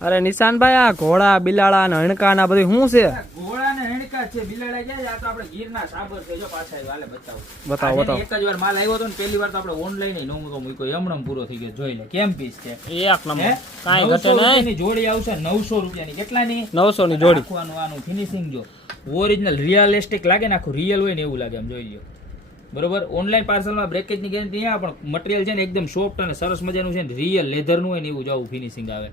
અરે નિશાનભાઈ આ ઘોડા બિલાડા ને હણકા ના બધું શું છે? ઘોડા ને હણકા છે, બિલાડા છે, આ તો આપણે ગીરના સાબર છે. જો પાછા હાલે બતાવો. બતાવો. એક જ વાર માલ આવ્યો હતો ને પહેલી વાર તો આપણે ઓનલાઈન નો મૂક્યો, એમણમ પૂરો થઈ ગયો. જોઈ લે કેમ પીસ છે, એક નંબર. કાઈ ઘટે નહીં. જોડી આવશે 900 રૂપિયાની. કેટલાની? 900 ની જોડી. આનું ફિનિશિંગ જો ઓરિજિનલ રિયલિસ્ટિક લાગે ને, આખું રિયલ હોય ને એવું લાગે. આમ જોઈ લો બરોબર. ઓનલાઈન પાર્સલમાં બ્રેકેજ ની ગેરંટી પણ મટીરિયલ છે ને એકદમ સોફ્ટ અને સરસ મજાનું છે ને, રિયલ લેધર નું હોય ને એવું જવું ફિનિશિંગ આવે.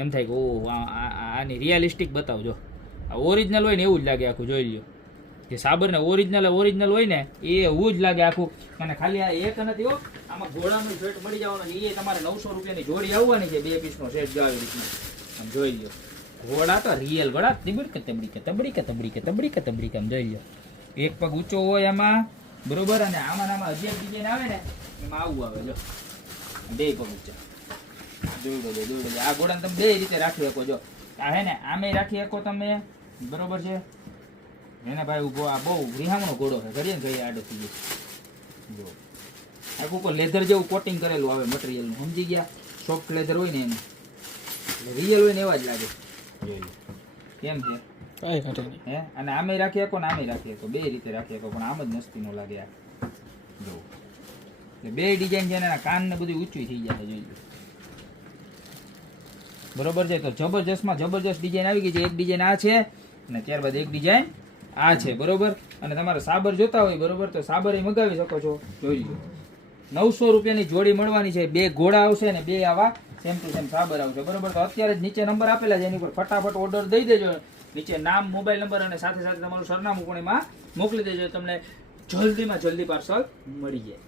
એમ થાય કે ઓહ આની રિયલિસ્ટિક બતાવજો. આ ઓરિજિનલ હોય ને એવું જ લાગે આખું. જોઈ લો જે સાબર ને ઓરિજિનલ હોય ને એવું જ લાગે આખું. અને ખાલી આ એક નથી હો, આમાં ઘોડાનો સેટ મળી જવાનો. એ તમારે 900 રૂપિયાની જોડી આવવાની છે. 2 પીસનો સેટ જો આવી રીતનું. આમ જોઈ લો ઘોડા તો રિયલ ઘોડા. તબડી આમ જોઈ લો. એક પગ ઊંચો હોય એમાં બરોબર. અને આમાં 11 ડિઝાઇન આવે ને એમાં આવું આવે. જો 2 પગ ઊંચા. જોઈ લો આ ઘોડાને તમે 2 રીતે રાખી શકો. જો આ હે ને આમે રાખી શકો તમે બરોબર છે. એને ભાઈ ઉભો આ બહુ રિહામણો ઘોડો છે. ઘડીએ ને ઘડીએ આડો થઈ ગયો. જો આખું ઉપર લેધર જેવું કોટિંગ કરેલું આવે મટીરિયલનું. સમજી ગયા? સોફ્ટ લેધર હોય ને એનું રિયલ હોય ને એવા જ લાગે. કેમ છે? કાઈ ઘટે નહીં. હે અને આમે રાખી શકો ને આમે રાખી શકો. 2 રીતે રાખી શકો. પણ આમ જ મસ્તીનો લાગે આ. જો 2 ડિઝાઇન છે ને એના કાન ને બધું ઊંચું થઈ જાય. જોઈ લો બરોબર છે. તો જબરજસ્તમાં જબરજસ્ત ડિઝાઇન આવી ગઈ છે. એક ડિઝાઇન આ છે અને ત્યારબાદ એક ડિઝાઇન આ છે બરોબર. અને તમારે સાબર જોતા હોય બરોબર તો સાબર એ મગાવી શકો છો. જોઈ લો 900 રૂપિયાની જોડી મળવાની છે. 2 ઘોડા આવશે ને 2 આવા સેમ ટુ સેમ સાબર આવશે બરોબર. તો અત્યારે જ નીચે નંબર આપેલા છે એની પર ફટાફટ ઓર્ડર દઈ દેજો. નીચે નામ, મોબાઈલ નંબર અને સાથે સાથે તમારું સરનામું પણ એમાં મોકલી દેજો. તમને જલ્દીમાં જલ્દી પાર્સલ મળી જાય.